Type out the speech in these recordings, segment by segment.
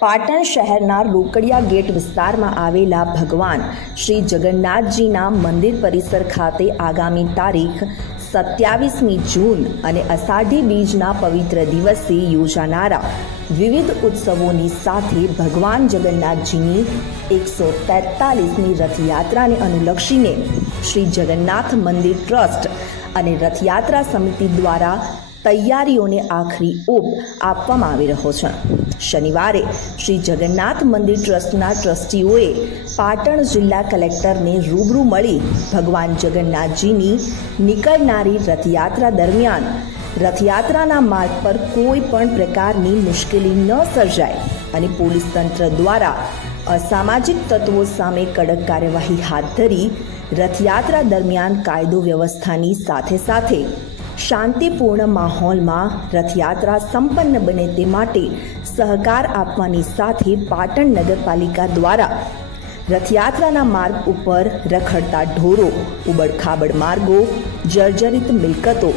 પાટણ શહેરના રોકડિયા ગેટ વિસ્તારમાં આવેલા ભગવાન શ્રી જગન્નાથજીના મંદિર પરિસર ખાતે આગામી તારીખ 27મી જૂન અને અષાઢી બીજના પવિત્ર દિવસે યોજાનારા વિવિધ ઉત્સવોની સાથે ભગવાન જગન્નાથજીની 143મી રથયાત્રાને અનુલક્ષીને શ્રી જગન્નાથ મંદિર ટ્રસ્ટ અને રથયાત્રા સમિતિ દ્વારા તૈયારીઓને આખરી ઓપ આપવામાં આવી રહ્યો છે। શનિવારે શ્રી જગન્નાથ મંદિર ટ્રસ્ટના ટ્રસ્ટીઓએ પાટણ જિલ્લા કલેક્ટરને રૂબરૂ મળી ભગવાન જગન્નાથજીની નીકળનારી રથયાત્રા દરમિયાન રથયાત્રાના માર્ગ પર કોઈ પણ પ્રકારની મુશ્કેલી ન સર્જાય અને પોલીસ તંત્ર દ્વારા અસામાજિક તત્વો સામે કડક કાર્યવાહી હાથ ધરી રથયાત્રા દરમિયાન કાયદો વ્યવસ્થાની સાથે સાથે શાંતિપૂર્ણ માહોલમાં રથયાત્રા સંપન્ન બને તે માટે સહકાર આપવાની સાથે પાટણ નગરપાલિકા દ્વારા રથયાત્રાના માર્ગ ઉપર રખડતા ઢોરો, ઉબડખાબડ માર્ગો, જર્જરિત મિલકતો,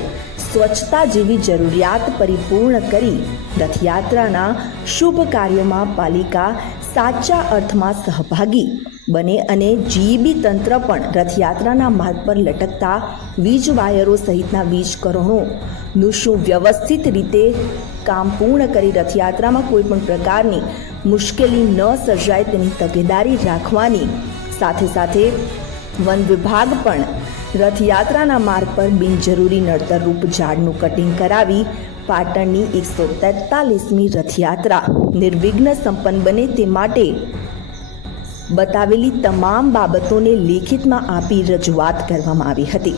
સ્વચ્છતા જેવી જરૂરિયાત પરિપૂર્ણ કરી રથયાત્રાના શુભ કાર્યોમાં પાલિકા સાચા અર્થમાં સહભાગી બને અને જીઈબી તંત્ર પણ રથયાત્રાના માર્ગ પર લટકતા વીજ વાયરો સહિતના વીજ કરોણોનું સુવ્યવસ્થિત રીતે કામ પૂર્ણ કરી રથયાત્રામાં કોઈ પણ પ્રકારની મુશ્કેલી ન સર્જાય તેની તકેદારી રાખવાની સાથે સાથે વન વિભાગ પણ રથયાત્રાના માર્ગ પર બિનજરૂરી નડતરરૂપ ઝાડનું કટિંગ કરાવી પાટણની 143મી રથયાત્રા નિર્વિઘ્ન સંપન્ન બને તે માટે બતાવેલી તમામ બાબતોને લેખિતમાં આપી રજૂઆત કરવામાં આવી હતી।